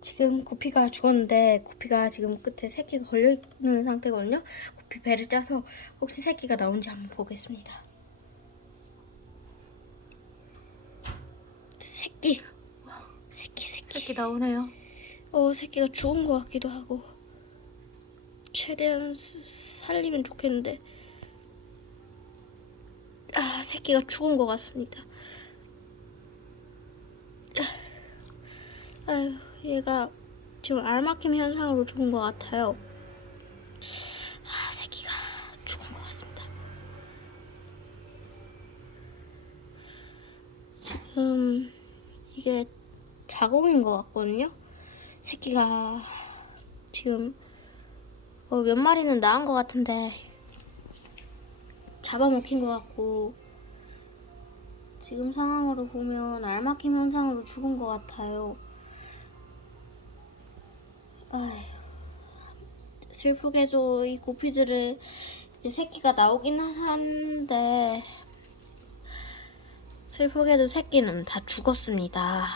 지금 구피가 죽었는데 구피가 지금 끝에 새끼가 걸려 있는 상태거든요. 구피 배를 짜서 혹시 새끼가 나온지 한번 보겠습니다. 새끼, 새끼, 새끼. 새끼 나오네요. 어 새끼가 죽은 것 같기도 하고 최대한 스- 살리면 좋겠는데 아 새끼가 죽은 것 같습니다. 아유 얘가 지금 알마킴 현상으로 죽은 것 같아요. 아 새끼가 죽은 것 같습니다. 지금 이게 자궁인 것 같거든요. 새끼가 지금 어, 몇 마리는 나은 것 같은데 잡아먹힌 것 같고 지금 상황으로 보면 알마킴 현상으로 죽은 것 같아요. 아휴, 슬프게도 이 구피들을 이제 새끼가 나오긴 하는데 슬프게도 새끼는 다 죽었습니다.